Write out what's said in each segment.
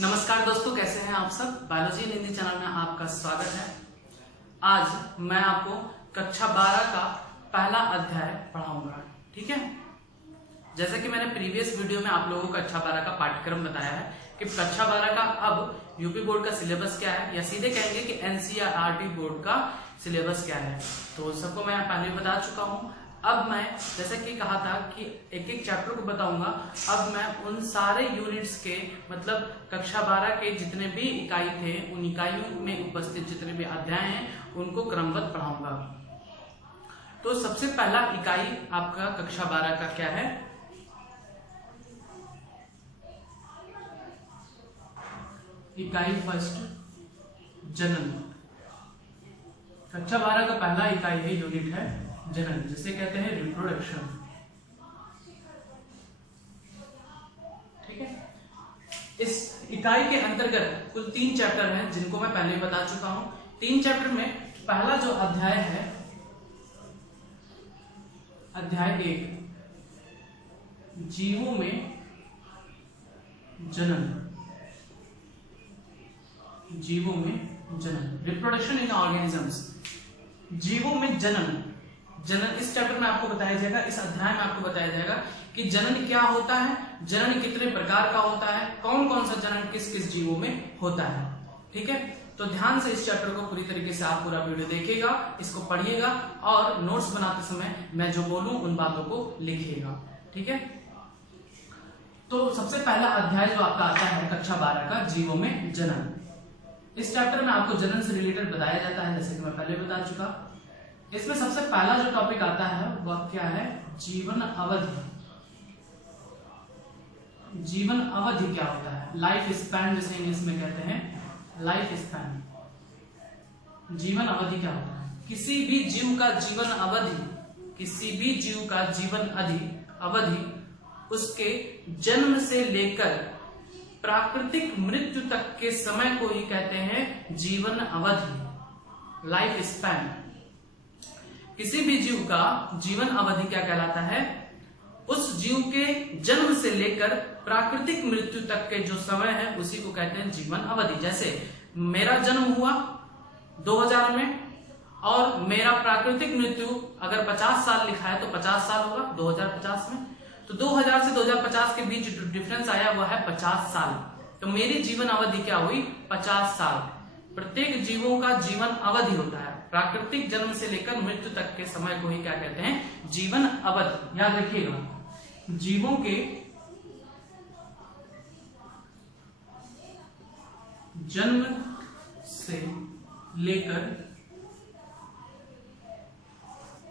नमस्कार दोस्तों, कैसे हैं आप सब। बायोलॉजी इन हिंदी चैनल में आपका स्वागत है। आज मैं आपको कक्षा 12 का पहला अध्याय पढ़ाऊंगा। ठीक है, जैसा कि मैंने प्रीवियस वीडियो में आप लोगों को कक्षा 12 का पाठ्यक्रम बताया है कि कक्षा 12 का अब यूपी बोर्ड का सिलेबस क्या है, या सीधे कहेंगे कि एनसीईआरटी बोर्ड का सिलेबस क्या है, तो सबको मैं पहले बता चुका हूँ। अब मैं जैसे कि कहा था कि एक एक चैप्टर को बताऊंगा, अब मैं उन सारे यूनिट्स के मतलब कक्षा 12 के जितने भी इकाई थे उन इकाइयों में उपस्थित जितने भी अध्याय हैं उनको क्रमबद्ध पढ़ाऊंगा। तो सबसे पहला इकाई आपका कक्षा 12 का क्या है? इकाई फर्स्ट, जनन। कक्षा 12 का पहला इकाई है, यूनिट है जनन, जिसे कहते हैं रिप्रोडक्शन। ठीक है, इस इकाई के अंतर्गत कुल 3 चैप्टर हैं जिनको मैं पहले बता चुका हूं। 3 चैप्टर में पहला जो अध्याय है, अध्याय 1, जीवों में जनन। जीवों में जनन, रिप्रोडक्शन इन ऑर्गेनिजम्स। जीवों में जनन, जनन इस चैप्टर में आपको बताया जाएगा, इस अध्याय में आपको बताया जाएगा कि जनन क्या होता है, जनन कितने प्रकार का होता है, कौन कौन सा जनन किस किस जीवों में होता है। ठीक है, तो ध्यान से इस चैप्टर को पूरी तरीके से आप पूरा वीडियो देखिएगा, इसको पढ़िएगा और नोट्स बनाते समय मैं जो बोलूं उन बातों को लिखिएगा। ठीक है, तो सबसे पहला अध्याय जो आपका आता है कक्षा 12 का, जीवों में जनन। इस चैप्टर में आपको जनन से रिलेटेड बताया जाता है, जैसे कि मैं पहले बता चुका। इसमें सबसे पहला जो टॉपिक आता है वह क्या है? जीवन अवधि। जीवन अवधि क्या होता है? लाइफ स्पैन जिसे इंग्लिश में कहते हैं, लाइफ स्पैन। जीवन अवधि क्या होता है? किसी भी जीव का जीवन अवधि, किसी भी जीव का जीवन अवधि उसके जन्म से लेकर प्राकृतिक मृत्यु तक के समय को ही कहते हैं जीवन अवधि, लाइफ स्पैन। किसी भी जीव का जीवन अवधि क्या कहलाता है? उस जीव के जन्म से लेकर प्राकृतिक मृत्यु तक के जो समय है उसी को कहते हैं जीवन अवधि। जैसे मेरा जन्म हुआ 2000 में और मेरा प्राकृतिक मृत्यु अगर 50 साल लिखा है तो 50 साल होगा 2050 में, तो 2000 से 2050 के बीच जो डिफरेंस आया वह है 50 साल। तो मेरी जीवन अवधि क्या हुई? 50 साल। प्रत्येक जीवों का जीवन अवधि होता है, प्राकृतिक जन्म से लेकर मृत्यु तक के समय को ही क्या कहते हैं? जीवन अवधि। याद रखिएगा, जीवों के जन्म से लेकर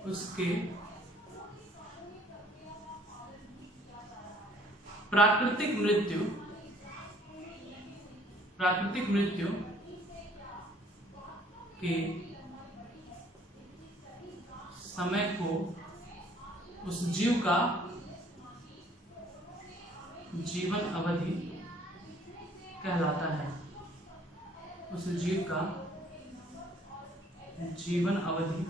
उसके प्राकृतिक मृत्यु के समय को उस जीव का जीवन अवधि कहलाता है। उस जीव का जीवन अवधि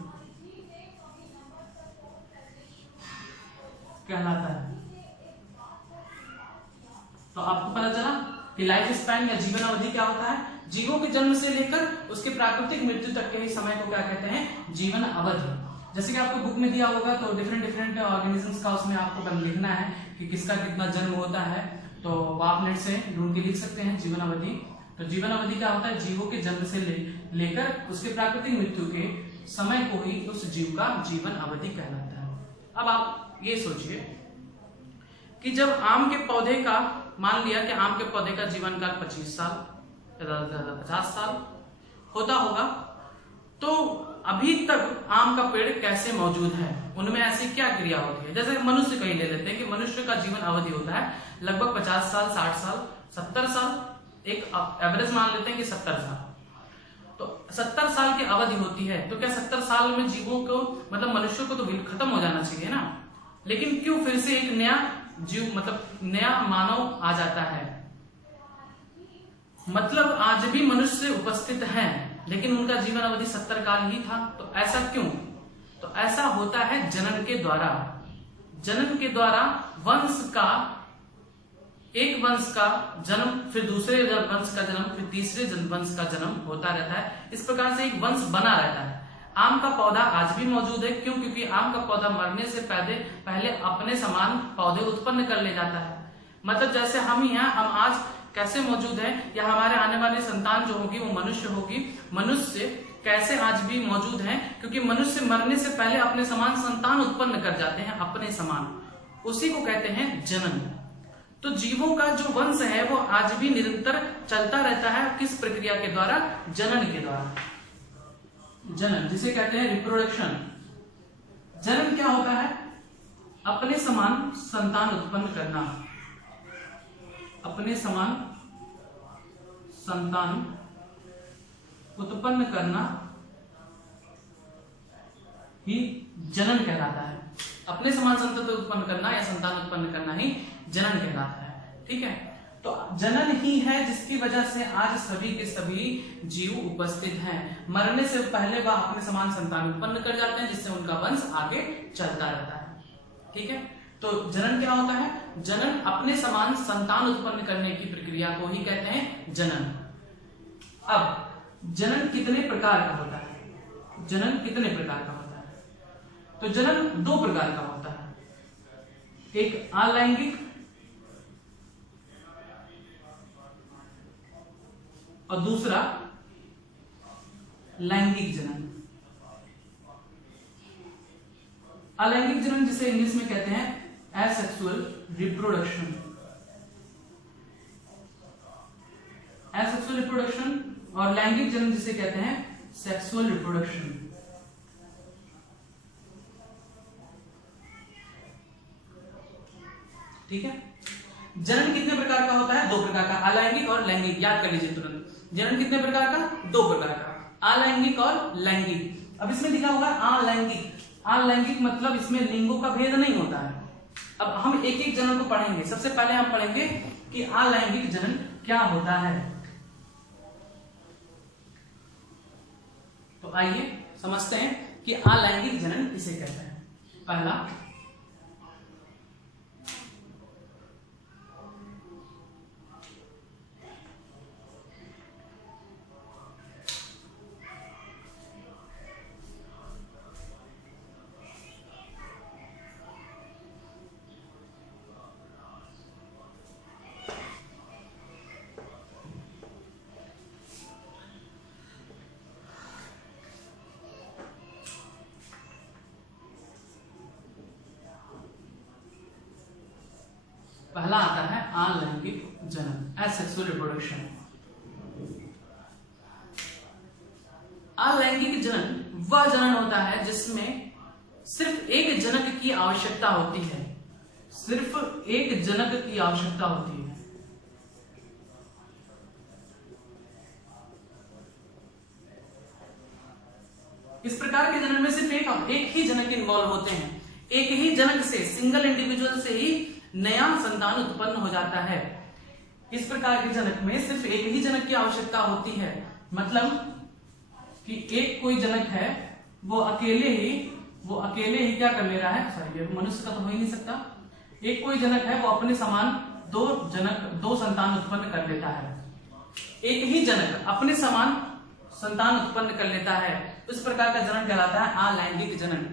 कहलाता है। तो आपको पता चला कि लाइफ स्पैन या जीवन अवधि क्या होता है? जीवों के जन्म से लेकर उसके प्राकृतिक मृत्यु तक के ही समय को क्या कहते हैं? जीवन अवधि। जैसे कि आपको बुक में दिया होगा तो डिफरेंट ऑर्गेनिजम्स का उसमें आपको लिखना है कि किसका कितना जन्म होता है, तो आप नेट से ढूंढ के लिख सकते हैं जीवन अवधि। तो जीवन अवधि क्या होता है? जीवों के जन्म से लेकर उसके प्राकृतिक मृत्यु के समय को ही उस जीव का जीवन अवधि कहलाता है। अब आप ये सोचिए कि जब आम के पौधे का, मान लिया कि आम के पौधे का जीवन काल 25 साल, 50 साल होता होगा, तो अभी तक आम का पेड़ कैसे मौजूद है? उनमें ऐसी क्या क्रिया होती है? जैसे मनुष्य का ही ले लेते हैं कि मनुष्य का जीवन अवधि होता है लगभग 50 साल, 60 साल, 70 साल, एक एवरेज मान लेते हैं कि 70 साल। तो 70 साल की अवधि होती है, तो क्या 70 साल में जीवों को मतलब मनुष्य को तो खत्म हो जाना चाहिए ना, लेकिन क्यों फिर से एक नया जीव मतलब नया मानव आ जाता है? मतलब आज भी मनुष्य उपस्थित हैं, लेकिन उनका जीवन अवधि 70 काल ही था। तो ऐसा क्यों? तो ऐसा होता है जनन के द्वारा। जनन के द्वारा वंश का एक वंश का जन्म, फिर दूसरे वंश का जन्म, फिर तीसरे वंश का जन्म होता रहता है। इस प्रकार से एक वंश बना रहता है। आम का पौधा आज भी मौजूद है, क्यों? क्योंकि आम का पौधा मरने से पहले अपने समान पौधे उत्पन्न कर ले जाता है। मतलब जैसे हम ही हैं, हम आज कैसे मौजूद हैं, या हमारे आने वाली संतान जो होगी वो मनुष्य होगी, मनुष्य कैसे आज भी मौजूद हैं, क्योंकि मनुष्य मरने से पहले अपने समान संतान उत्पन्न कर जाते हैं, अपने समान। उसी को कहते हैं जनन। तो जीवों का जो वंश है वो आज भी निरंतर चलता रहता है। किस प्रक्रिया के द्वारा? जनन के द्वारा। जनन जिसे कहते हैं रिप्रोडक्शन। जनन क्या होता है? अपने समान संतान उत्पन्न करना, अपने समान संतान उत्पन्न करना ही जनन कहलाता है। अपने समान संतान उत्पन्न करना या संतान उत्पन्न करना ही जनन कहलाता है। ठीक है, तो जनन ही है जिसकी वजह से आज सभी के सभी जीव उपस्थित हैं। मरने से पहले वह अपने समान संतान उत्पन्न कर जाते हैं, जिससे उनका वंश आगे चलता रहता है। ठीक है, तो जनन क्या होता है? जनन अपने समान संतान उत्पन्न करने की प्रक्रिया को ही कहते हैं जनन। अब जनन कितने प्रकार का होता है? जनन कितने प्रकार का होता है? तो जनन दो प्रकार का होता है, एक अलैंगिक और दूसरा लैंगिक जनन। अलैंगिक जनन जिसे इंग्लिश में कहते हैं एसेक्सुअल रिप्रोडक्शन। एसेक्सुअल रिप्रोडक्शन और लैंगिक जनन जिसे कहते हैं सेक्सुअल रिप्रोडक्शन। ठीक है, जनन कितने प्रकार का होता है? दो प्रकार का, अलैंगिक और लैंगिक। याद कर लीजिए तुरंत, जनन कितने प्रकार का? दो प्रकार का, अलैंगिक और लैंगिक। अब इसमें लिखा हुआ है अलैंगिक। अलैंगिक मतलब इसमें लिंगों का भेद नहीं होता है। अब हम एक एक जनन को पढ़ेंगे। सबसे पहले हम पढ़ेंगे कि अलैंगिक जनन क्या होता है। तो आइए समझते हैं कि अलैंगिक जनन किसे कहते हैं। पहला, पहला आता है अलैंगिक जनन, एसेक्सुअल रिप्रोडक्शन। अलैंगिक जनन वह जनन होता है जिसमें सिर्फ एक जनक की आवश्यकता होती है, सिर्फ एक जनक की आवश्यकता होती है। इस प्रकार के जनन में सिर्फ एक ही जनक इन्वॉल्व होते हैं। एक ही जनक से, सिंगल इंडिविजुअल से ही नया संतान उत्पन्न हो जाता है। इस प्रकार के जनक में सिर्फ एक ही जनक की आवश्यकता होती है। मतलब कि एक कोई जनक है, वो अकेले ही क्या कर ले रहा है? सॉरी, मनुष्य का तो हो ही नहीं सकता। एक कोई जनक है, वो अपने समान दो संतान उत्पन्न कर लेता है। एक ही जनक अपने समान संतान उत्पन्न कर लेता है। इस प्रकार का जनन कहलाता है अलैंगिक जनन।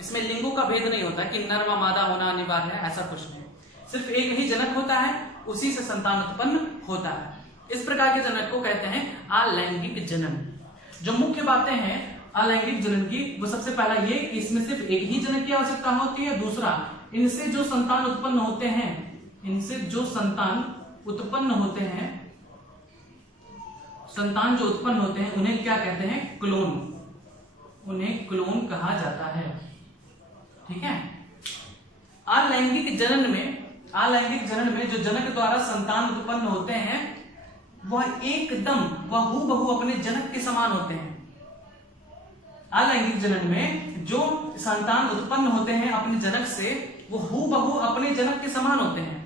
इसमें लिंगों का भेद नहीं होता कि नर व मादा होना अनिवार्य है, ऐसा कुछ नहीं। सिर्फ एक ही जनक होता है, उसी से संतान उत्पन्न होता है। इस प्रकार के जनक को कहते हैं अलैंगिक जनन। जो मुख्य बातें हैं अलैंगिक जनन की, वो सबसे पहला ये कि इसमें सिर्फ एक ही जनक की आवश्यकता होती है। दूसरा, इनसे जो संतान उत्पन्न होते हैं, संतान जो उत्पन्न होते हैं उन्हें क्या कहते हैं? क्लोन। उन्हें क्लोन कहा जाता है। ठीक है, अलैंगिक जनन में जो जनक द्वारा संतान उत्पन्न होते हैं वह हूबहू अपने जनक के समान होते हैं। अलैंगिक जनन में जो संतान उत्पन्न होते हैं अपने जनक से, वो हूबहू अपने जनक के समान होते हैं।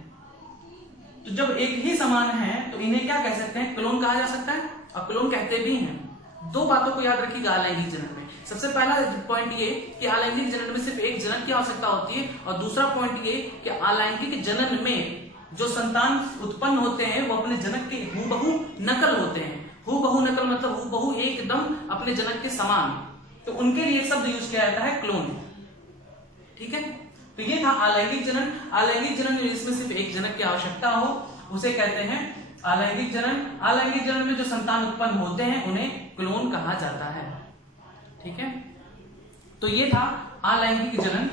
तो जब एक ही समान है तो इन्हें क्या कह सकते हैं? क्लोन कहा जा सकता है, और क्लोन कहते भी हैं। दो बातों को याद रखिएगा अलैंगिक जनन में। सबसे पहला पॉइंट ये कि अलैंगिक जनन में सिर्फ एक जनक की आवश्यकता होती है, और दूसरा पॉइंट ये कि अलैंगिक जनन में जो संतान उत्पन्न होते हैं वो अपने जनक के हूबहू नकल होते हैं। हूबहू नकल मतलब हूबहू एकदम अपने जनक के समान, तो उनके लिए शब्द यूज किया जाता है क्लोन। ठीक है, तो ये था अलैंगिक जनन। अलैंगिक जनन जिसमें सिर्फ एक जनक की आवश्यकता हो उसे कहते हैं अलैंगिक जनन। अलैंगिक जनन में जो संतान उत्पन्न होते हैं उन्हें क्लोन कहा जाता है। ठीक है, तो ये था अलैंगिक जनन।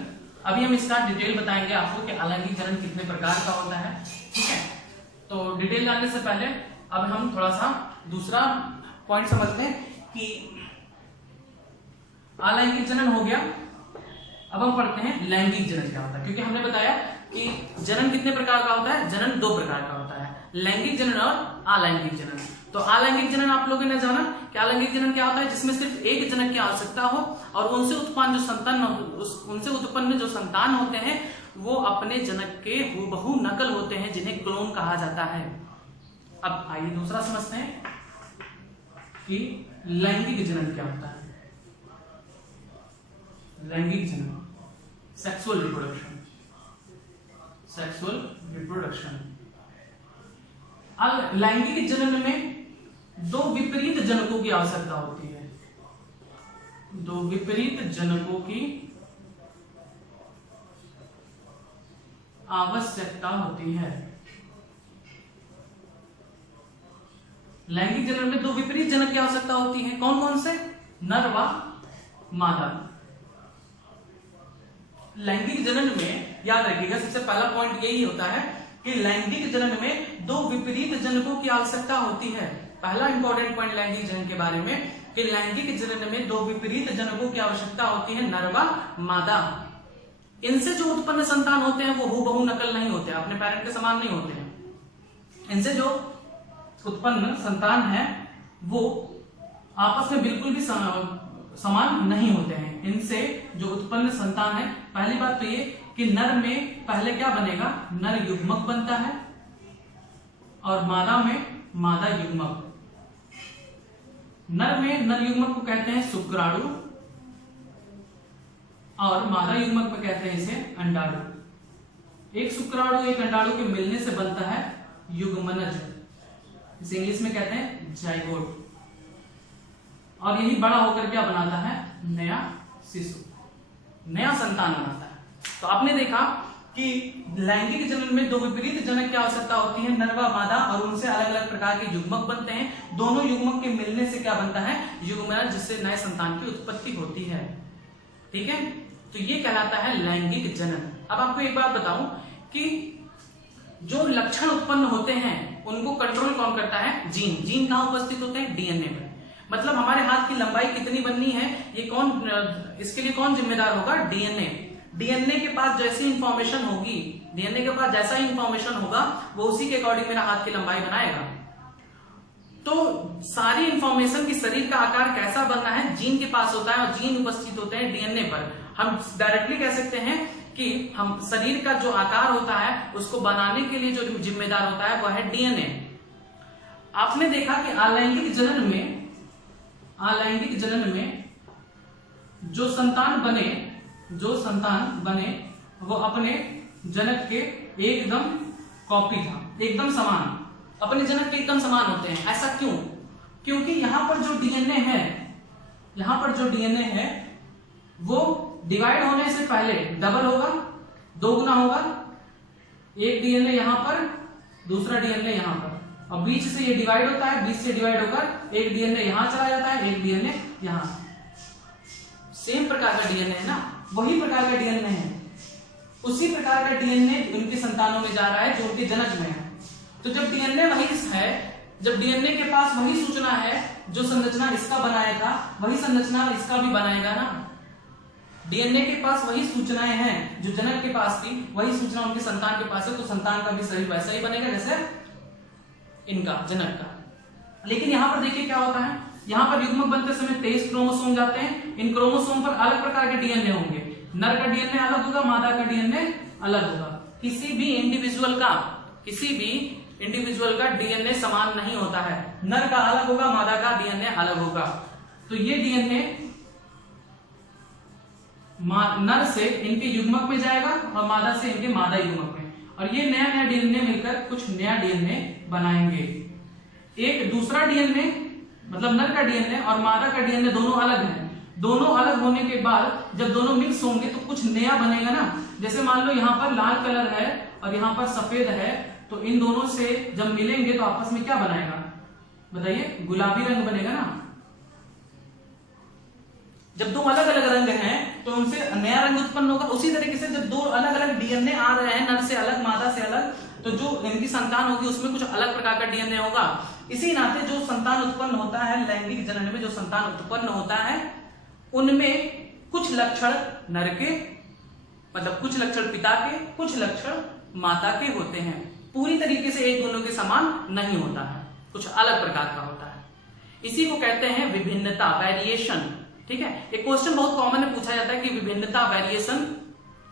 अभी हम इसका डिटेल बताएंगे आपको कि अलैंगिक जनन कितने प्रकार का होता है। ठीक है, तो डिटेल जानने से पहले अब हम थोड़ा सा दूसरा पॉइंट समझते हैं कि अलैंगिक जनन हो गया। अब हम पढ़ते हैं लैंगिक जनन क्या होता है, क्योंकि हमने बताया कि जनन कितने प्रकार का होता है, जनन 2 प्रकार का होता है, लैंगिक जनन और अलैंगिक जनन। तो अलैंगिक जनन आप लोगों ने जाना कि अलैंगिक जनन क्या होता है, जिसमें सिर्फ एक जनक की आवश्यकता हो और उनसे उत्पन्न जो संतान होते हैं वो अपने जनक के हूबहू नकल होते हैं, जिन्हें क्लोन कहा जाता है। अब आइए दूसरा समझते हैं कि लैंगिक जनन क्या होता है। लैंगिक जनन, सेक्सुअल रिप्रोडक्शन। सेक्सुअल रिप्रोडक्शन, लैंगिक जनन में 2 विपरीत जनकों की आवश्यकता होती है। 2 विपरीत जनकों की आवश्यकता होती है। लैंगिक जनन में 2 विपरीत जनक की आवश्यकता होती है। कौन कौन से? नर व मादा। लैंगिक जनन में याद रखिएगा सबसे पहला पॉइंट यही होता है कि लैंगिक जनन में 2 विपरीत जनकों की आवश्यकता होती है। पहला इंपॉर्टेंट पॉइंट लैंगिक जनन के बारे में कि लैंगिक जनन में 2 विपरीत जनकों की आवश्यकता होती है, नर व मादा। इनसे जो उत्पन्न संतान होते हैं वो हूबहू नकल नहीं होते, अपने पेरेंट के समान नहीं होते हैं। इनसे जो उत्पन्न संतान है वो आपस में बिल्कुल भी समान नहीं होते हैं। इनसे जो उत्पन्न संतान है, पहली बात तो ये कि नर में पहले क्या बनेगा, नर युग्मक बनता है और मादा में मादा युग्मक। नर में नर युग्मक को कहते हैं शुक्राणु और मादा युग्मक में कहते हैं इसे अंडाणु। एक शुक्राणु एक अंडाणु के मिलने से बनता है युग्मनज, इसे इंग्लिश में कहते हैं जाइगोट। और यही बड़ा होकर क्या बनाता है, नया शिशु, नया संतान बनाता है। तो आपने देखा कि लैंगिक जनन में 2 विपरीत जनक की आवश्यकता होती है, नर व मादा, और उनसे अलग अलग प्रकार के युग्मक बनते हैं। दोनों युग्मक के मिलने से क्या बनता है, युग्मनज, जिससे नए संतान की उत्पत्ति होती है। ठीक है, तो ये कहलाता है लैंगिक जनन। अब आपको एक बात बताऊं कि जो लक्षण उत्पन्न होते हैं उनको कंट्रोल कौन करता है, जीन। जीन कहां उपस्थित होते हैं, डीएनए में। मतलब हमारे हाथ की लंबाई कितनी बननी है, ये कौन, इसके लिए कौन जिम्मेदार होगा, डीएनए। डीएनए के पास जैसी इंफॉर्मेशन होगी, डीएनए के पास जैसा इंफॉर्मेशन होगा वो उसी के अकॉर्डिंग मेरा हाथ की लंबाई बनाएगा। तो सारी इंफॉर्मेशन की शरीर का आकार कैसा बनना है जीन के पास होता है, और जीन उपस्थित होते हैं डीएनए पर। हम डायरेक्टली कह सकते हैं कि हम शरीर का जो आकार होता है उसको बनाने के लिए जो जिम्मेदार होता है वह है डीएनए। आपने देखा कि अलैंगिक जनन में जो संतान बने वो अपने जनक के एकदम कॉपी था, एकदम समान, अपने जनक के एकदम समान होते हैं। ऐसा क्यों? क्योंकि यहां पर जो डीएनए है वो डिवाइड होने से पहले डबल होगा, 2 गुना होगा। एक डीएनए यहां पर, दूसरा डीएनए यहां पर, और बीच से ये डिवाइड होता है, बीच से डिवाइड होकर एक डीएनए यहां चला जाता है, एक डीएनए यहां। सेम प्रकार का डीएनए है ना, वही प्रकार का डीएनए है, उसी प्रकार का डीएनए उनके संतानों में जा रहा है जो उनके जनक में है। तो जब डीएनए वही है, जब डीएनए के पास वही सूचना है, जो संरचना इसका बनाया था वही संरचना इसका भी बनाएगा ना। डीएनए के पास वही सूचनाएं हैं जो जनक के पास थी, वही सूचना उनके संतान के पास है, तो संतान का भी शरीर वैसा ही बनेगा जैसे इनका, जनक का। लेकिन यहां पर देखिए क्या होता है, यहां पर युग्मक बनते समय 23 क्रोमोसोम जाते हैं। इन क्रोमोसोम पर अलग प्रकार के डीएनए होंगे, नर का डीएनए अलग होगा, मादा का डीएनए अलग होगा। किसी भी इंडिविजुअल का डीएनए समान नहीं होता है, नर का अलग होगा, मादा का डीएनए अलग होगा। तो ये डीएनए नर से इनके युग्मक में जाएगा और मादा से इनके मादा युग्मक में, और ये नया नया डीएनए मिलकर कुछ नया डीएनए बनाएंगे। एक दूसरा डीएनए मतलब नर का डीएनए और मादा का डीएनए दोनों अलग हैं। दोनों अलग होने के बाद जब दोनों मिक्स होंगे तो कुछ नया बनेगा ना। जैसे मान लो यहाँ पर लाल कलर है और यहाँ पर सफेद है, तो इन दोनों से जब मिलेंगे तो आपस में क्या बनाएगा बताइए? गुलाबी रंग बनेगा ना। जब दो अलग अलग रंग हैं तो उनसे नया रंग उत्पन्न होगा। उसी तरीके से जब दो अलग अलग डीएनए आ रहे हैं, नर से अलग मादा से अलग, तो जो इनकी संतान होगी उसमें कुछ अलग प्रकार का डीएनए होगा। इसी नाते जो संतान उत्पन्न होता है लैंगिक जनन में, जो संतान उत्पन्न होता है उनमें कुछ लक्षण नर के मतलब कुछ लक्षण पिता के, कुछ लक्षण माता के होते हैं। पूरी तरीके से एक दोनों के समान नहीं होता है, कुछ अलग प्रकार का होता है। इसी को कहते हैं विभिन्नता, वेरिएशन। ठीक है, एक क्वेश्चन बहुत कॉमन है, पूछा जाता है कि विभिन्नता वेरिएशन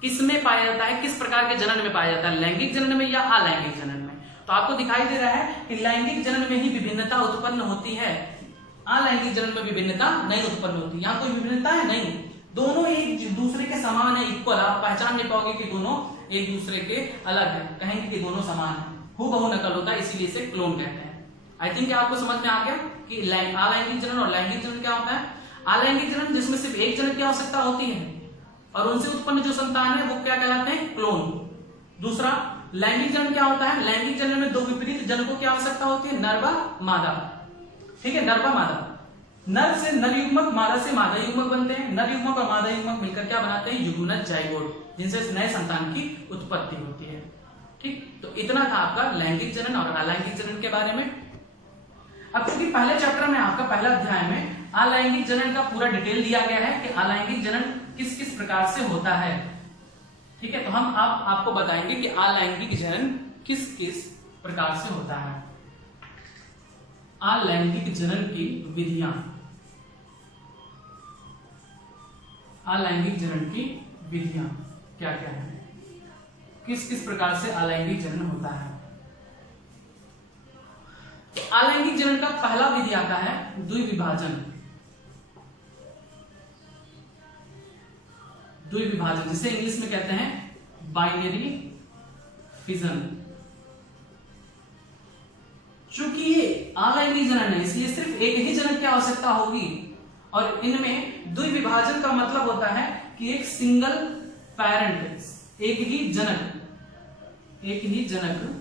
किस में पाया जाता है, किस प्रकार के जनन में पाया जाता है, लैंगिक जनन में या अलैंगिक जनन में? तो आपको दिखाई दे रहा है कि लैंगिक जनन में ही विभिन्नता उत्पन्न होती है, अलैंगिक जनन में विभिन्नता नहीं उत्पन्न होती। यहाँ कोई विभिन्नता है नहीं, दोनों एक दूसरे के समान है, इक्वल। आप पहचान नहीं पाओगे कि दोनों एक दूसरे के अलग है, कहेंगे कि दोनों समान है, हूबहू नकल होता है, इसीलिए इसे क्लोन कहते हैं। आई थिंक आपको समझ में आ गया कि अलैंगिक जनन और लैंगिक जनन क्या होता है। अलैंगिक जनन जिसमें सिर्फ एक जनन की आवश्यकता होती है और उनसे उत्पन्न जो संतान है वो क्या कहलाते हैं? क्लोन। दूसरा लैंगिक जनन क्या होता है? लैंगिक जनन में दो विपरीत जनकों की आवश्यकता होती है, नर व मादा। ठीक है, नर व मादा। नर से नर युग्मक, मादा से मादा युग्मक बनते हैं। नर युग्मक और मादा युग्मक मिलकर क्या बनाते हैं? युग्मनज जाइगोट, जिनसे नए संतान की उत्पत्ति होती है। ठीक, तो इतना था आपका लैंगिक जनन और अलैंगिक जनन के बारे में। अब चूंकि पहले चैप्टर में आपका पहला अध्याय में अलैंगिक जनन का पूरा डिटेल दिया गया है कि अलैंगिक जनन किस किस प्रकार से होता है। ठीक है, तो हम आपको बताएंगे कि अलैंगिक जनन किस किस प्रकार से होता है। अलैंगिक जनन की विधियां, अलैंगिक जनन की विधियां क्या क्या है, किस किस प्रकार से अलैंगिक जनन होता है। अलैंगिक जनन का पहला विधि आता है द्विविभाजन। द्विविभाजन जिसे इंग्लिश में कहते हैं बाइनरी फिजन। चूंकि ये अलैंगिक जनन है इसलिए सिर्फ एक ही जनक की आवश्यकता होगी, और इनमें द्विविभाजन का मतलब होता है कि एक सिंगल पेरेंट, एक ही जनक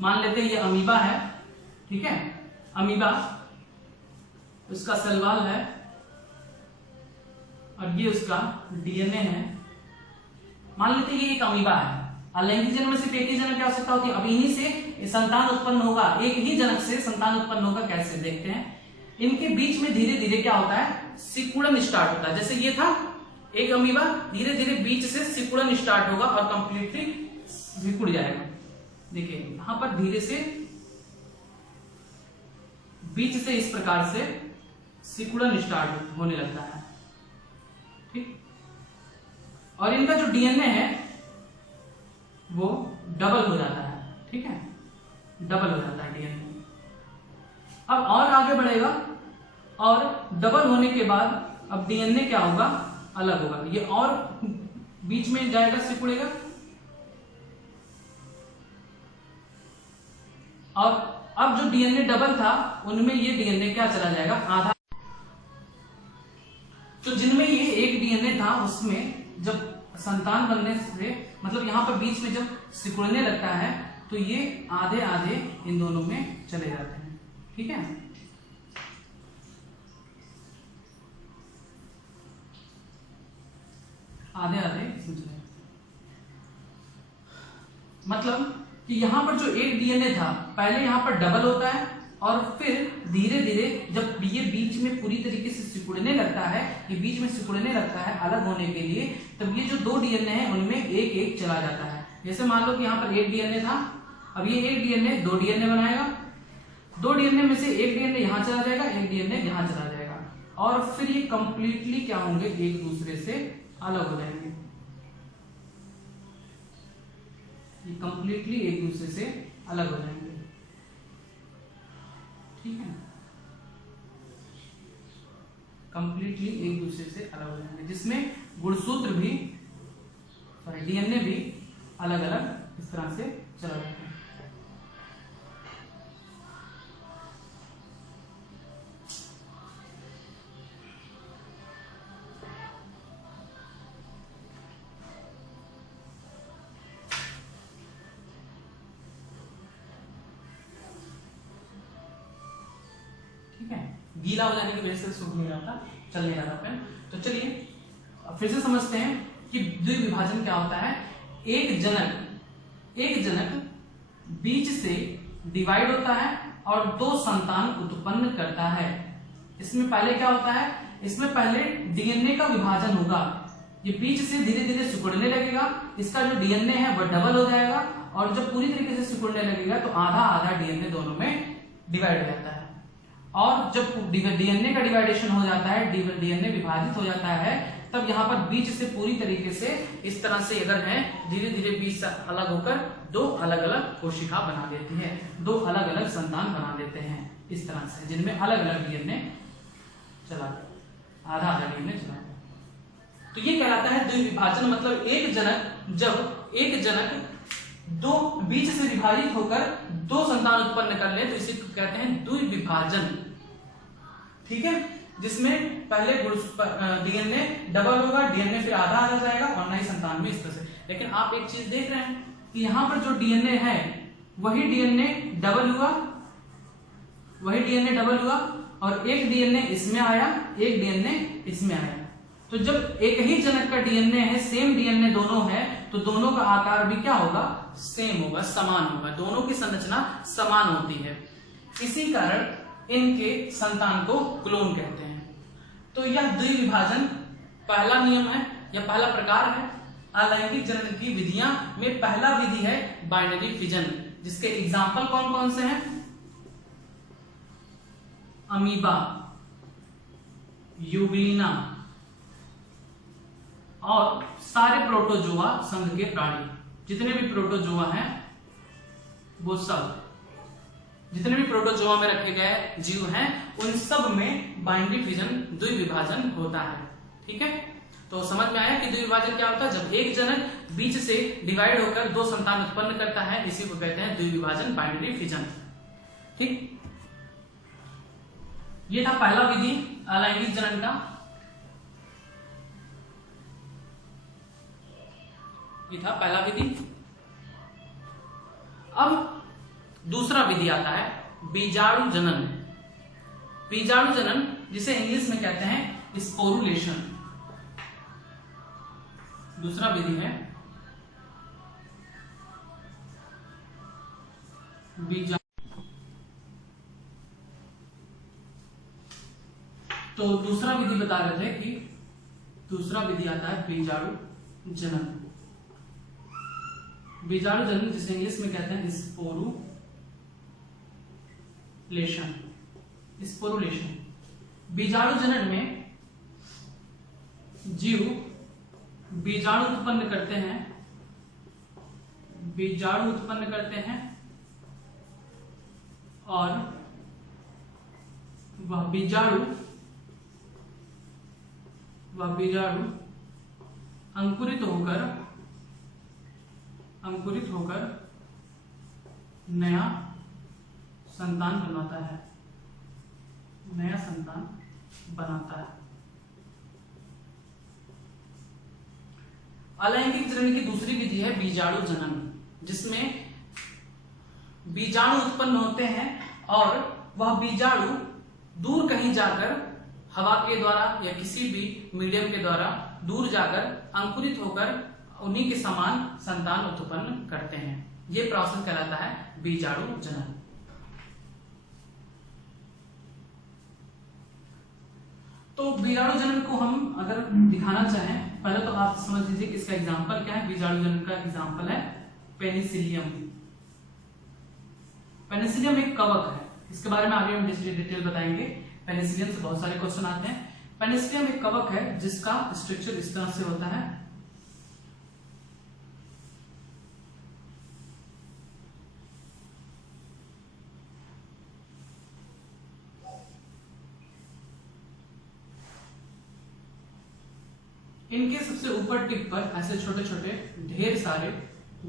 मान लेते हैं ये अमीबा है। ठीक है, अमीबा, उसका सेल वॉल है और ये उसका डीएनए है। मान लेते हैं ये एक अमीबा है। अलैंगिक जनन में सिर्फ एक ही जनक की आवश्यकता होती है। अब इन्हीं से संतान उत्पन्न होगा, एक ही जनक से संतान उत्पन्न होगा। कैसे देखते हैं, इनके बीच में धीरे धीरे क्या होता है? सिकुड़न स्टार्ट होता है। जैसे ये था एक अमीबा, धीरे धीरे बीच से सिकुड़न स्टार्ट होगा और कंप्लीटली सिकुड़ जाएगा। देखिए यहां पर धीरे से बीच से इस प्रकार से सिकुड़न स्टार्ट होने लगता है। ठीक, और इनका जो डीएनए है वो डबल हो जाता है। ठीक है, डबल हो जाता है डीएनए। अब और आगे बढ़ेगा और डबल होने के बाद अब डीएनए क्या होगा? अलग होगा। ये और बीच में जाएगा, सिकुड़ेगा, और अब जो डीएनए डबल था उनमें ये डीएनए क्या चला जाएगा? आधा। तो जिनमें ये एक डीएनए था उसमें जब संतान बनने से मतलब यहां पर बीच में जब सिकुड़ने लगता है तो ये आधे आधे इन दोनों में चले जाते हैं। ठीक है, आधे आधे इसमें चले जाते हैं। मतलब कि यहां पर जो एक डीएनए था पहले यहां पर डबल होता है और फिर धीरे धीरे जब ये बीच में पूरी तरीके से सिकुड़ने लगता है, ये बीच में सिकुड़ने लगता है अलग होने के लिए, तब ये जो दो डीएनए है उनमें एक एक चला जाता है। जैसे मान लो कि यहाँ पर एक डीएनए था, अब ये एक डीएनए दो डीएनए बनाएगा, दो डीएनए में से एक डीएनए यहां चला जाएगा, एक डीएनए यहां चला जाएगा, और फिर ये कंप्लीटली क्या होंगे? एक दूसरे से अलग हो जाएंगे। ये कंप्लीटली एक दूसरे से अलग हो जाएंगे। ठीक है, कंप्लीटली एक दूसरे से अलग हो जाएंगे, जिसमें गुणसूत्र भी है। डीएनए भी अलग अलग इस तरह से चला जाता है। ठीक है, गीला हो जाने की वजह से सूख नहीं रहा था, चल नहीं रहा था पेन। तो चलिए फिर से समझते हैं कि द्विविभाजन क्या होता है। एक जनक बीज से डिवाइड होता है और दो संतान उत्पन्न करता है। इसमें पहले क्या होता है, इसमें पहले डीएनए का विभाजन होगा। ये बीज से धीरे धीरे सिकुड़ने लगेगा, इसका जो डीएनए है वह डबल हो जाएगा और जब पूरी तरीके से सिकुड़ने लगेगा तो आधा आधा डीएनए दोनों में डिवाइड हो जाता है। और जब डीएनए का डिवाइडेशन हो जाता है, डीएनए विभाजित हो जाता है, तब यहाँ पर बीज से पूरी तरीके से इस तरह से अगर है धीरे धीरे बीज से अलग होकर दो अलग अलग कोशिका बना देती है, दो अलग अलग संतान बना देते हैं इस तरह से, जिनमें अलग अलग डीएनए चला आधा आधा डीएनए चला। तो ये कहलाता है द्विविभाजन। मतलब जब एक जनक दो बीज से विभाजित होकर दो संतान उत्पन्न कर ले तो इसे कहते हैं द्विविभाजन। ठीक है, जिसमें पहले डीएनए डबल होगा, डीएनए फिर आधा आधा जाएगा और नई संतान में इस तरह से। लेकिन आप एक चीज देख रहे हैं कि यहाँ पर जो डीएनए है वही डीएनए डबल हुआ और एक डीएनए इसमें आया, एक डीएनए इसमें आया। तो जब एक ही जनक का डीएनए है, सेम डीएनए दोनों है, तो दोनों का आकार भी क्या होगा, सेम होगा, समान होगा, दोनों की संरचना समान होती है। इसी कारण इनके संतान को क्लोन कहते हैं। तो यह द्विविभाजन पहला नियम है या पहला प्रकार है। अलैंगिक जनन की विधियां में पहला विधि है बाइनरी फिजन, जिसके एग्जाम्पल कौन कौन से हैं, अमीबा, यूग्लिना और सारे प्रोटोजोआ संघ के प्राणी। जितने भी प्रोटोजोआ हैं वो सब, जितने भी प्रोटोजोआ में रखे गए जीव हैं उन सब में बाइनरी फिजन द्विविभाजन होता है। ठीक है, तो समझ में आया कि द्विविभाजन क्या होता है। जब एक जनक बीज से डिवाइड होकर दो संतान उत्पन्न करता है, इसी को कहते हैं द्विविभाजन, बाइनरी फिजन। ठीक, ये था पहला विधि अलैंगिक जनन का। ये था पहला विधि। अब दूसरा विधि आता है बीजाणु जनन। बीजाणु जनन जिसे इंग्लिश में कहते हैं स्पोरुलेशन, दूसरा विधि है बीजाणु। तो दूसरा विधि बता रहे थे कि दूसरा विधि आता है बीजाणु जनन। बीजाणु जनन जिसे इंग्लिश में कहते हैं स्पोरुलेशन। बीजाणु जनन में जीव बीजाणु उत्पन्न करते हैं और वह बीजाणु अंकुरित होकर नया संतान बनाता है। अलैंगिक जनन की दूसरी विधि है बीजाणु जनन, जिसमें बीजाणु उत्पन्न होते हैं और वह बीजाणु दूर कहीं जाकर हवा के द्वारा या किसी भी मीडियम के द्वारा दूर जाकर अंकुरित होकर उन्हीं के समान संतान उत्पन्न करते हैं। यह प्रोसेस कहलाता है बीजाणु जनन। तो बीजाणु जनन को हम अगर दिखाना चाहें, पहले तो आप समझ लीजिए कि इसका एग्जाम्पल क्या है। बीजाणु जनन का एग्जाम्पल है पेनिसिलियम। पेनिसिलियम एक कवक है, इसके बारे में आगे हम डिटेल बताएंगे। पेनिसिलियम से बहुत सारे क्वेश्चन आते हैं। पेनिसिलियम एक कवक है जिसका स्ट्रक्चर इस तरह से होता है। इनके सबसे ऊपर टिप पर ऐसे छोटे छोटे ढेर सारे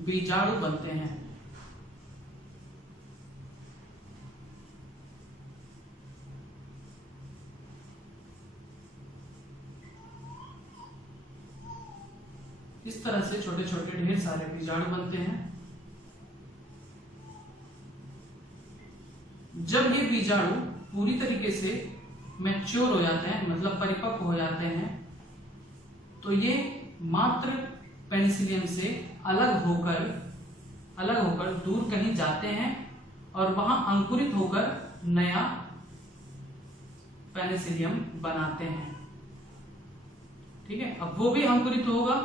बीजाणु बनते हैं। इस तरह से छोटे छोटे ढेर सारे बीजाणु बनते हैं। जब ये बीजाणु पूरी तरीके से मैच्योर हो जाते हैं, मतलब परिपक्व हो जाते हैं, तो ये मात्र पेनिसिलियम से अलग होकर दूर कहीं जाते हैं और वहां अंकुरित होकर नया पेनिसिलियम बनाते हैं। ठीक है, अब वो भी अंकुरित होगा,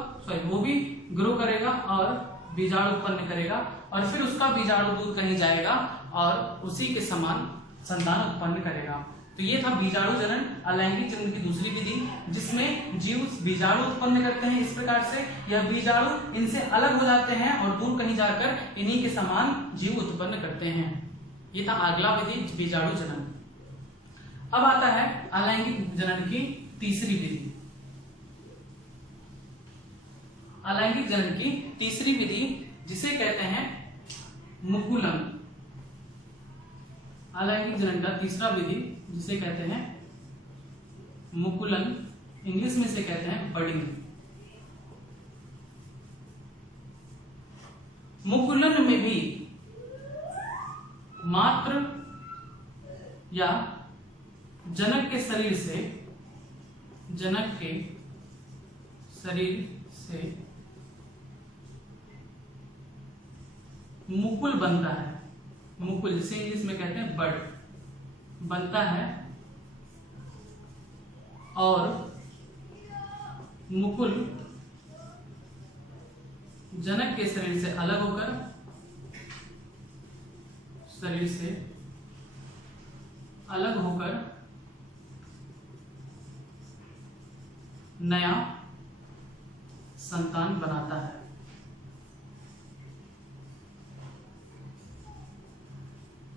वो भी ग्रो करेगा और बीजाणु उत्पन्न करेगा और फिर उसका बीजाणु दूर कहीं जाएगा और उसी के समान संतान उत्पन्न करेगा। तो ये था बीजाणु जनन, अलैंगिक जनन की दूसरी विधि, जिसमें जीव बीजाणु उत्पन्न करते हैं। इस प्रकार से यह बीजाणु इनसे अलग हो जाते हैं और दूर कहीं जाकर इन्हीं के समान जीव उत्पन्न करते हैं। ये था अगला विधि, बीजाणु जनन। अब आता है अलैंगिक जनन की तीसरी विधि। अलैंगिक जनन की तीसरी विधि जिसे कहते हैं मुकुलन। अलैंगिक जनन का तीसरा विधि जिसे कहते हैं मुकुलन, इंग्लिश में से कहते हैं बडिंग। मुकुलन में भी मात्र या जनक के शरीर से मुकुल बनता है। मुकुल जिसे इंग्लिश में कहते हैं बड बनता है और मुकुल जनक के शरीर से अलग होकर नया संतान बनाता है।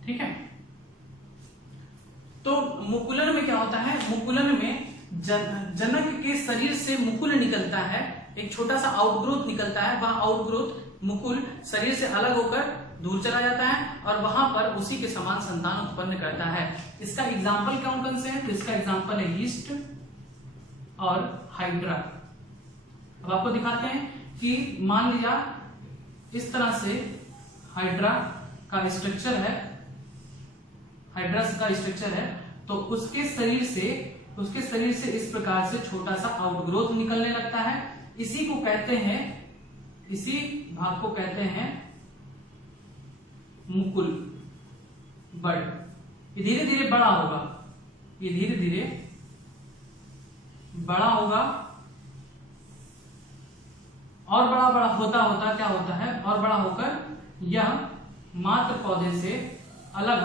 ठीक है, तो मुकुलन में क्या होता है? मुकुलन में जनक के शरीर से मुकुल निकलता है, एक छोटा सा आउटग्रोथ निकलता है। वह आउटग्रोथ मुकुल शरीर से अलग होकर दूर चला जाता है और वहां पर उसी के समान संतान उत्पन्न करता है। इसका एग्जाम्पल कौन कौन से है? तो इसका एग्जाम्पल है यीस्ट और हाइड्रा। अब आपको दिखाते हैं कि मान लिया इस तरह से हाइड्रा का स्ट्रक्चर है, तो उसके शरीर से इस प्रकार से छोटा सा आउटग्रोथ निकलने लगता है। इसी भाग को कहते हैं मुकुल बड। ये धीरे धीरे बड़ा होगा और बड़ा होता क्या होता है, और बड़ा होकर यह मात्र पौधे से अलग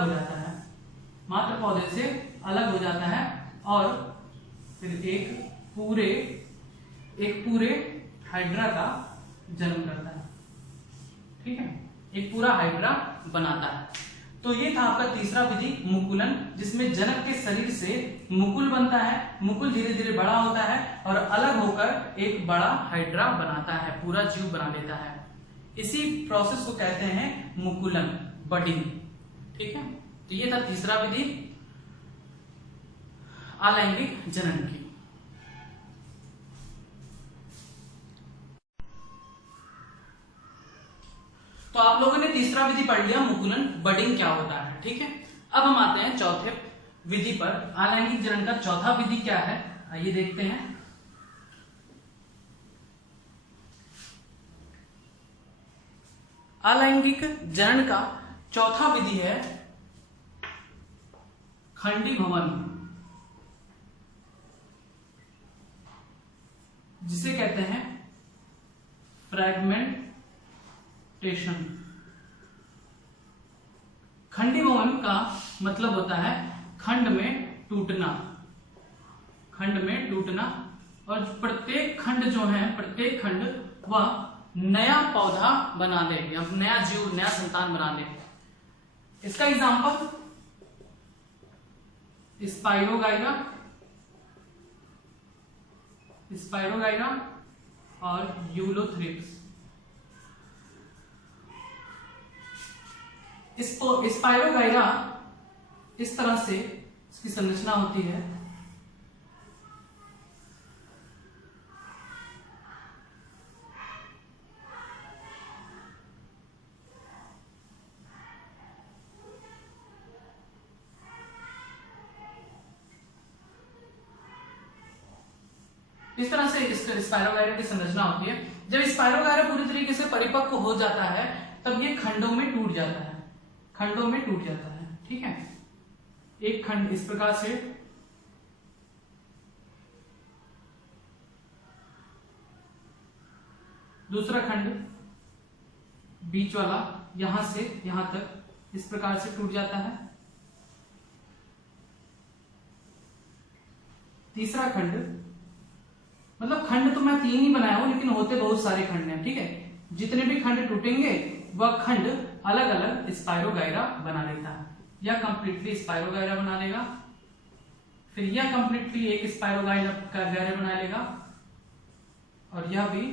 हो जाता है और फिर एक पूरे हाइड्रा का जन्म करता है। ठीक है, एक पूरा हाइड्रा बनाता है। तो ये था आपका तीसरा विधि मुकुलन, जिसमें जनक के शरीर से मुकुल बनता है। मुकुल धीरे धीरे बड़ा होता है और अलग होकर एक बड़ा हाइड्रा बनाता है, पूरा जीव बना लेता है। इसी प्रोसेस को कहते हैं मुकुलन, बडिंग। ठीक है, तो ये था तीसरा विधि अलैंगिक जनन की। तो आप लोगों ने तीसरा विधि पढ़ लिया, मुकुलन, बडिंग क्या होता है। ठीक है, अब हम आते हैं चौथे विधि पर। अलैंगिक जनन का चौथा विधि क्या है, आइए देखते हैं। अलैंगिक जनन का चौथा विधि है खंडीभवन, जिसे कहते हैं फ्रैगमेंटेशन। खंडीभवन का मतलब होता है खंड में टूटना, और प्रत्येक खंड वह नया पौधा बना ले या नया जीव, नया संतान बना ले। इसका एग्जाम्पल स्पाइरोगाइरा और यूलोथ्रिप्स। स्पाइरोगाइरा इस तरह से इसकी संरचना होती है। इस तरह से स्पाइरोगाइरा की संरचना होती है। जब स्पाइरोगाइरा पूरी तरीके से परिपक्व हो जाता है तब ये खंडों में टूट जाता है, खंडों में टूट जाता है। ठीक है, एक खंड इस प्रकार से, दूसरा खंड बीच वाला यहां से यहां तक इस प्रकार से टूट जाता है। तीसरा खंड, मतलब खंड तो मैं 3 ही बनाया हूं लेकिन होते बहुत सारे खंड हैं। ठीक है, जितने भी खंड टूटेंगे वह खंड अलग अलग स्पाइरोगाइरा बना लेता है। यह कंप्लीटली स्पाइरोगाइरा बना लेगा, फिर यह कंप्लीटली एक स्पाइरोगाइरा बना लेगा और यह भी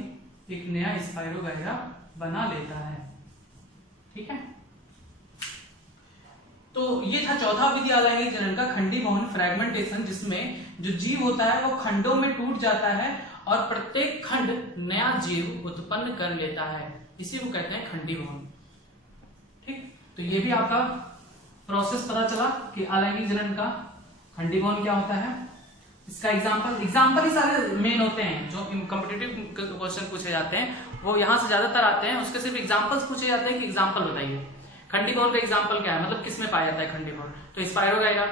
एक नया स्पाइरोगाइरा बना लेता है। ठीक है, तो ये था चौथा विधि अलैंगिक जनन का, खंडीभवन फ्रैगमेंटेशन, जिसमें जो जीव होता है वो खंडों में टूट जाता है और प्रत्येक खंड नया जीव उत्पन्न कर लेता है। इसी को कहते हैं खंडीभवन। ठीक, तो ये भी आपका प्रोसेस पता चला कि अलैंगिक जनन का खंडीभवन क्या होता है। इसका एग्जाम्पल ही सारे मेन होते हैं जो कॉम्पिटिटिव क्वेश्चन पूछे जाते हैं, वो यहाँ से ज्यादातर आते हैं। उसके सिर्फ एग्जाम्पल्स पूछे जाते हैं कि एग्जाम्पल बताइए खंडीभवन का एग्जाम्पल क्या है, मतलब किसमें पाया जाता है खंडीभवन। तो स्पाइरोगाइरा।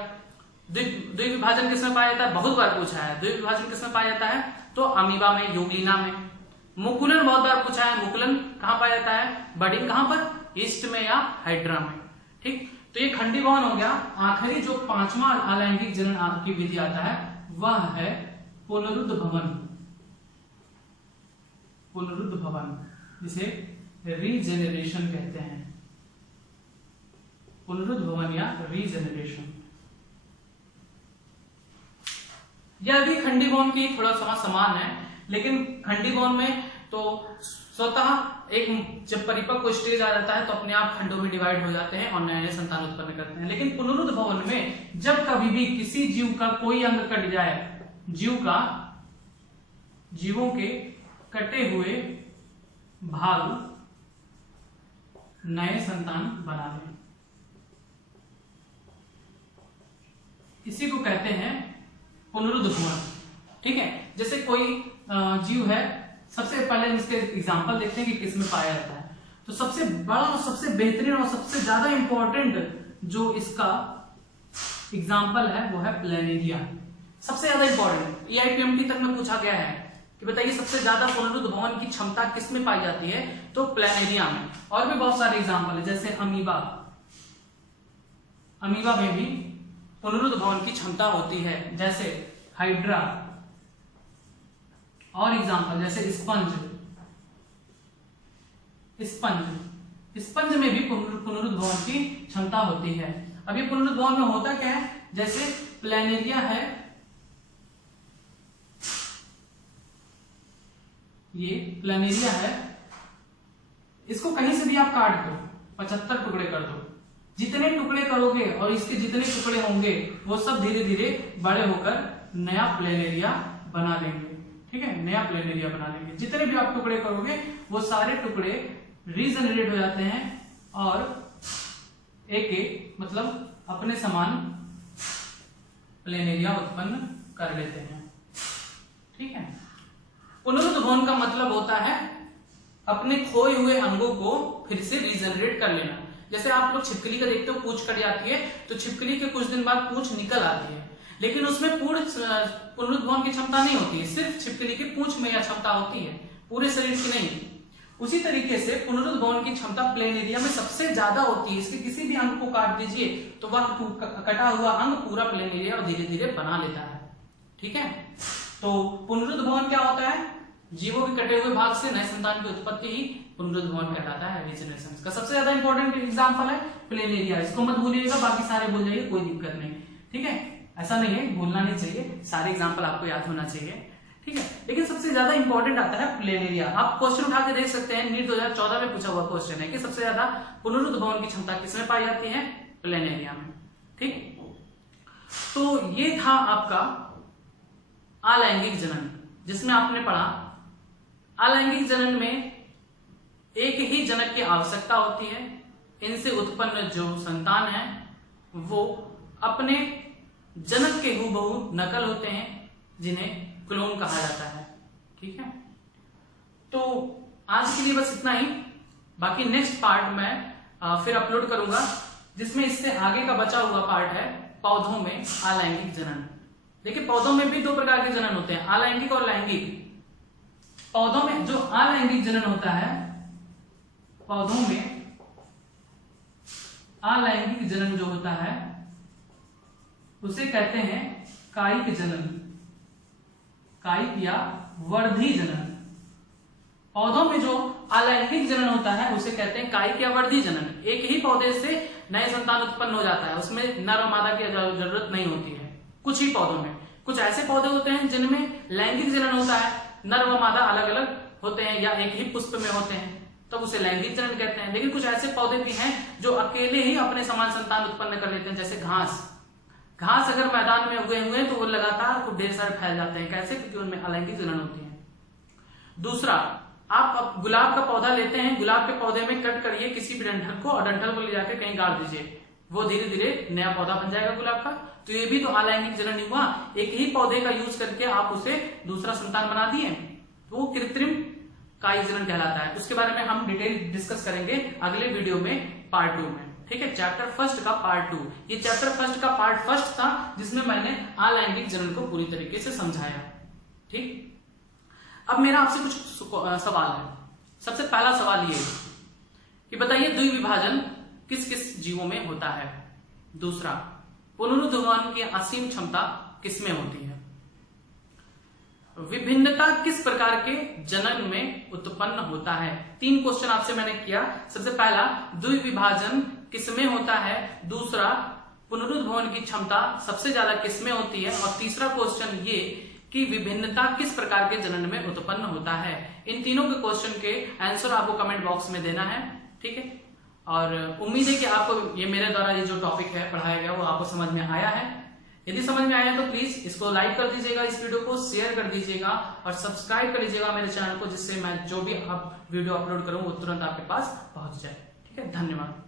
द्विविभाजन किसमें पाया जाता है, बहुत बार पूछा है। द्विविभाजन किसमें पाया जाता है, तो अमीबा में, यूग्लिना में। मुकुलन बहुत बार पूछा है, मुकुलन कहाँ पाया जाता है, बडिंग कहाँ पर, ईस्ट में या हाइड्रा में। ठीक, तो ये खंडीभवन हो गया। आखिरी जो 5वां अलैंगिक जनन की विधि आता है वह है पुनरुद्भवन। पुनरुद्भवन जिसे रीजेनरेशन कहते हैं, पुनरुद्भवन या रीजेनरेशन। यह भी खंडीभवन की थोड़ा सा समान है, लेकिन खंडीभवन में तो स्वतः एक जब परिपक्व स्टेज आ जाता है तो अपने आप खंडों में डिवाइड हो जाते हैं और नए नए संतान उत्पन्न करते हैं। लेकिन पुनरुद्भवन में जब कभी भी किसी जीव का कोई अंग कट जाए, जीवों के कटे हुए भाग नए संतान बना लें, इसी को कहते हैं पुनरुद्भवन। ठीक है, जैसे कोई जीव है, सबसे पहले इसके एग्जांपल देखते हैं कि किसमें पाया जाता है। तो सबसे बड़ा और सबसे बेहतरीन और सबसे ज्यादा इंपॉर्टेंट जो इसका एग्जांपल है वो है प्लेनेरिया। सबसे ज्यादा इंपॉर्टेंट EIPMT तक में पूछा गया है कि बताइए सबसे ज्यादा पुनरुद्भवन की क्षमता किसमें पाई जाती है, तो प्लेनेरिया में। और भी बहुत सारे एग्जांपल है, जैसे अमीबा में भी पुनरुद्भवन की क्षमता होती है, जैसे हाइड्रा। और एग्जांपल जैसे स्पंज में भी पुनरुद्भवन की क्षमता होती है। अब ये पुनरुद्भवन में होता क्या है, जैसे प्लेनेरिया है, ये प्लेनेरिया है, इसको कहीं से भी आप काट दो, 75 टुकड़े कर दो। जितने टुकड़े करोगे और इसके जितने टुकड़े होंगे वो सब धीरे धीरे बड़े होकर नया प्लेनेरिया बना लेंगे। ठीक है, नया प्लेनेरिया बना लेंगे। जितने भी आप टुकड़े करोगे वो सारे टुकड़े रीजनरेट हो जाते हैं और एक मतलब अपने समान प्लेनेरिया उत्पन्न कर लेते हैं। ठीक है, पुनरुद्भवन का मतलब होता है अपने खोए हुए अंगों को फिर से रीजनरेट कर लेना। जैसे आप लोग छिपकली का देखते हो, पूंछ कट जाती है तो छिपकली के कुछ दिन बाद पूंछ निकल आती है, लेकिन उसमें पूर्ण पुनरुद्भवन की क्षमता नहीं होती है, सिर्फ छिपकली की पूंछ में यह क्षमता होती है, पूरे शरीर की नहीं। उसी तरीके से पुनरुद्भवन की क्षमता प्लेनेरिया में सबसे ज्यादा होती है। इसके किसी भी अंग को काट दीजिए तो वह कटा हुआ अंग पूरा प्लेनेरिया और धीरे धीरे बना लेता है। ठीक है, तो पुनरुद्भवन क्या होता है, जीवों के कटे हुए भाग से नए संतान की उत्पत्ति ही पुनरुद्भवन कहलाता है, रीजनरेशन। इसका सबसे ज्यादा इंपॉर्टेंट एग्जांपल है प्लेनेरिया। इसको मत भूलिएगा, बाकी सारे बोल जाइए, कोई दिक्कत नहीं। ठीक है, ऐसा नहीं है, भूलना नहीं चाहिए, सारे एग्जांपल आपको याद होना चाहिए। ठीक है। लेकिन सबसे ज्यादा इंपॉर्टेंट आता है प्लेनेरिया। आप क्वेश्चन उठा के देख सकते हैं, नीट 2014 में पूछा हुआ क्वेश्चन है कि सबसे ज्यादा पुनरुद्भवन की क्षमता किसमें पाई जाती है? प्लेनेरिया में। ठीक, तो ये था आपका अलैंगिक जनन, जिसमें आपने पढ़ा अलैंगिक जनन में एक ही जनक की आवश्यकता होती है। इनसे उत्पन्न जो संतान है वो अपने जनक के हूबहू नकल होते हैं, जिन्हें क्लोन कहा जाता है। ठीक है, तो आज के लिए बस इतना ही। बाकी नेक्स्ट पार्ट मैं फिर अपलोड करूंगा, जिसमें इससे आगे का बचा हुआ पार्ट है पौधों में अलैंगिक जनन। देखिए, पौधों में भी दो प्रकार के जनन होते हैं, अलैंगिक और लैंगिक। पौधों में जो अलैंगिक जनन होता है, पौधों में अलैंगिक जनन जो होता है उसे कहते हैं कायिक जनन, कायिक या वर्धी जनन। पौधों में जो अलैंगिक जनन होता है उसे कहते हैं कायिक या वर्धी जनन। एक ही पौधे से नए संतान उत्पन्न हो जाता है, उसमें नर और मादा की जरूरत नहीं होती है। कुछ ही पौधों में, कुछ ऐसे पौधे होते हैं जिनमें लैंगिक जनन होता है, नर व मादा अलग अलग होते हैं या एक ही पुष्प में होते हैं, तब उसे लैंगिक जनन कहते हैं। लेकिन कुछ ऐसे पौधे भी हैं जो अकेले ही अपने समान संतान उत्पन्न कर लेते हैं, जैसे घास। घास अगर मैदान में उगे हुए हैं तो वो लगातार खूब ढेर सारे फैल जाते हैं। कैसे? क्योंकि उनमें अलैंगिक जनन होती है। दूसरा, आप गुलाब का पौधा लेते हैं, गुलाब के पौधे में कट करिए किसी भी डंठल को और डंठल को ले जाकर कहीं गाड़ दीजिए, वो धीरे धीरे नया पौधा बन जाएगा गुलाब का। तो ये भी तो अलैंगिक जनन हुआ, एक ही पौधे का यूज करके आप उसे दूसरा संतान बना दिए, तो वो कृत्रिम कायिक जनन कहलाता है। उसके बारे में हम डिटेल डिस्कस करेंगे अगले वीडियो में, पार्ट 2 में। ठीक है, चैप्टर फर्स्ट का पार्ट 2। ये चैप्टर फर्स्ट का पार्ट फर्स्ट था, जिसमें मैंने अलैंगिक जनन को पूरी तरीके से समझाया। ठीक, अब मेरा आपसे कुछ सवाल है। सबसे पहला सवाल ये कि बताइए द्विविभाजन किस किस जीवों में होता है? दूसरा, पुनरुद्भवन की असीम क्षमता किसमें होती है? विभिन्नता किस प्रकार के जनन में उत्पन्न होता है? 3 क्वेश्चन आपसे मैंने किया। सबसे पहला, द्विविभाजन किसमें होता है? दूसरा, पुनरुद्भवन की क्षमता सबसे ज्यादा किसमें होती है? और तीसरा क्वेश्चन ये कि विभिन्नता किस प्रकार के जनन में उत्पन्न होता है? इन तीनों के क्वेश्चन के आंसर आपको कमेंट बॉक्स में देना है। ठीक है, और उम्मीद है कि आपको ये मेरे द्वारा ये जो टॉपिक है पढ़ाया गया वो आपको समझ में आया है। यदि समझ में आया तो प्लीज इसको लाइक कर दीजिएगा, इस वीडियो को शेयर कर दीजिएगा और सब्सक्राइब कर लीजिएगा मेरे चैनल को, जिससे मैं जो भी वीडियो अपलोड करूं वो तुरंत आपके पास पहुंच जाए। ठीक है, धन्यवाद।